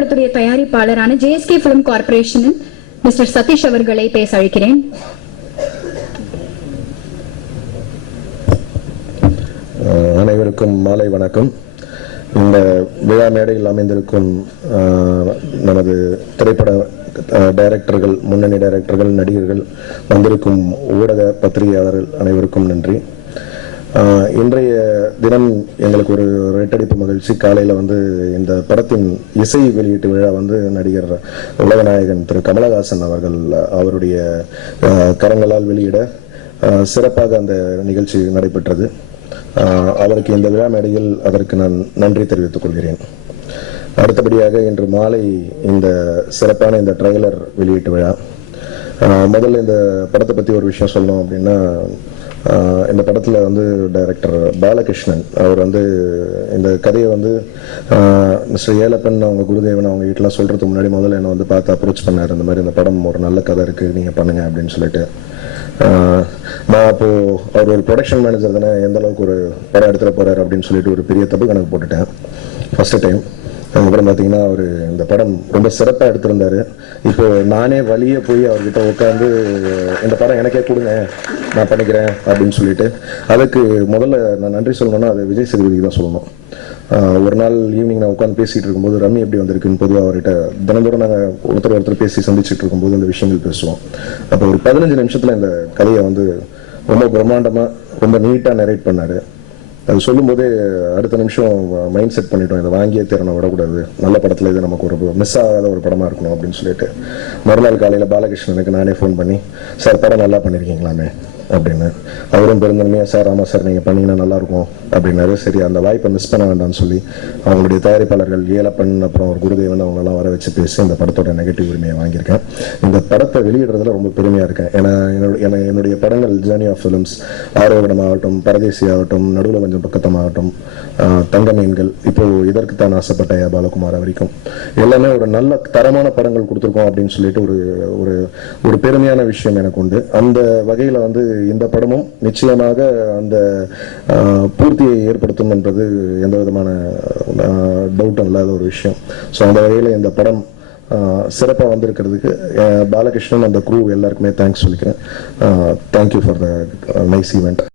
படத்துடைய தயாரிப்பாளரான JSK Film Corporation mister Satish அவர்களை பேச அழைக்கிறேன். அனைவருக்கும் மாலை வணக்கம். இந்த விழா மேடையில் அமைந்திருக்கும் நமது திரைப்பட டைரக்டர்கள், முன்னணி டைரக்டர்கள், நடிகர்கள், வந்திருக்கும் ஊடக பத்திரிகையாளர்கள் அனைவருக்கும் நன்றி. இன்றைய தினம் எங்களுக்கு ஒரு ரெட்டடிப்பு மகிழ்ச்சி. காலையில் இந்த படத்தின் இசை வெளியீட்டு விழா நடிகர் உலகநாயகன் திரு கமலஹாசன் அவர்கள் அவருடைய கரங்களால் வெளியிட சிறப்பாக அந்த நிகழ்ச்சி நடைபெற்றது. அவருக்கு இந்த விழா மேடையில் அதற்கு நான் நன்றி தெரிவித்துக் கொள்கிறேன். அடுத்தபடியாக இன்று மாலை இந்த சிறப்பான இந்த ட்ரெய்லர் வெளியீட்டு விழா. முதல்ல இந்த படத்தை பற்றி ஒரு விஷயம் சொல்லணும் அப்படின்னா, இந்த படத்தில் டைரக்டர் பாலகிருஷ்ணன் அவர் இந்த கதையை மிஸ்டர் ஏலப்பன் அவங்க குருதேவன் அவங்க வீட்டிலாம் சொல்கிறதுக்கு முன்னாடி முதல்ல என்னை பார்த்து அப்ரோச் பண்ணார். இந்த மாதிரி இந்த படம் ஒரு நல்ல கதை இருக்குது, நீங்கள் பண்ணுங்க அப்படின்னு சொல்லிட்டு. நான் அப்போது அவர் ஒரு ப்ரொடக்ஷன் மேனேஜர் தானே, எந்த அளவுக்கு ஒரு படம் எடுத்துகிட்டு போகிறார் அப்படின்னு சொல்லிட்டு ஒரு பெரிய தப்பு கணக்கு போட்டுட்டேன் ஃபஸ்ட்டு டைம். அதுக்கப்புறம் பார்த்தீங்கன்னா அவர் இந்த படம் ரொம்ப சிறப்பாக எடுத்திருந்தார். இப்போது நானே வழியே போய் அவர்கிட்ட உட்காந்து இந்த படம் எனக்கே கொடுங்க, நான் பண்ணிக்கிறேன் அப்படின்னு சொல்லிட்டு, அதுக்கு முதல்ல நான் நன்றி சொல்லணும்னா அது விஜய் சேதுபதிக்கு தான் சொல்லணும். ஒரு நாள் ஈவினிங் நான் உட்காந்து பேசிகிட்டு இருக்கும்போது ரம்மி எப்படி வந்திருக்குன்னு பொதுவாக அவர்கிட்ட தினந்தோறும் நாங்கள் ஒருத்தர் பேசி சந்திச்சுட்டு இருக்கும்போது இந்த விஷயங்கள் பேசுவோம். அப்போ ஒரு 15 நிமிஷத்தில் இந்த கதையை ரொம்ப பிரம்மாண்டமாக ரொம்ப நீட்டாக நரேட் பண்ணார். அது சொல்லும்போதே அடுத்த நிமிஷம் மைண்ட் செட் பண்ணிட்டோம், இதை வாங்கியே தரணும், விடக்கூடாது, நல்ல படத்தில் இது நமக்கு ஒரு மிஸ் ஆகாத ஒரு படமாக இருக்கணும் அப்படின்னு சொல்லிட்டு. மறுநாள் காலையில் பாலகிருஷ்ணனுக்கு நானே ஃபோன் பண்ணி, சார் படம் நல்லா பண்ணியிருக்கீங்களாமே அப்படின்னு. அவரும் பெருந்தன்மையாக, சார் ஆமாம் சார் நீங்கள் பண்ணிங்கன்னா நல்லாயிருக்கும் அப்படின்னாரு. சரி, அந்த வாய்ப்பை மிஸ் பண்ண வேண்டாம்னு சொல்லி அவங்களுடைய தயாரிப்பாளர்கள் ஏலப்பன் அப்புறம் ஒரு குருதேவன் அவங்களெல்லாம் வர வச்சு பேசி இந்த படத்தோட நெகட்டிவ் உரிமையை வாங்கியிருக்கேன். இந்த படத்தை வெளியிடுறதுல ரொம்ப பெருமையாக இருக்கேன். ஏன்னா என்னுடைய படங்கள் ஜேர்னி ஆஃப் ஃபிலிம்ஸ், ஆரோகணம் ஆகட்டும், பரதேசி ஆகட்டும், நடுவில் கொஞ்சம் பக்கத்தமாகட்டும், தங்க மீன்கள், இப்போது இதற்கு தான் ஆசைப்பட்ட பாலகுமார் வரைக்கும் எல்லாமே ஒரு நல்ல தரமான படங்கள் கொடுத்துருக்கோம் அப்படின்னு சொல்லிட்டு ஒரு ஒரு பெருமையான விஷயம் எனக்கு உண்டு. அந்த வகையில் இந்த படமும் நிச்சயமாக அந்த பூர்த்தியை ஏற்படுத்தும் என்பது எந்த விதமான டவுட்டும் இல்லாத ஒரு விஷயம். ஸோ அந்த வகையில் இந்த படம் சிறப்பாக வந்திருக்கிறதுக்கு பாலகிருஷ்ணன் அந்த குரூ எல்லாருக்குமே தேங்க்ஸ் சொல்லிக்கிறேன். Thank you for the nice event.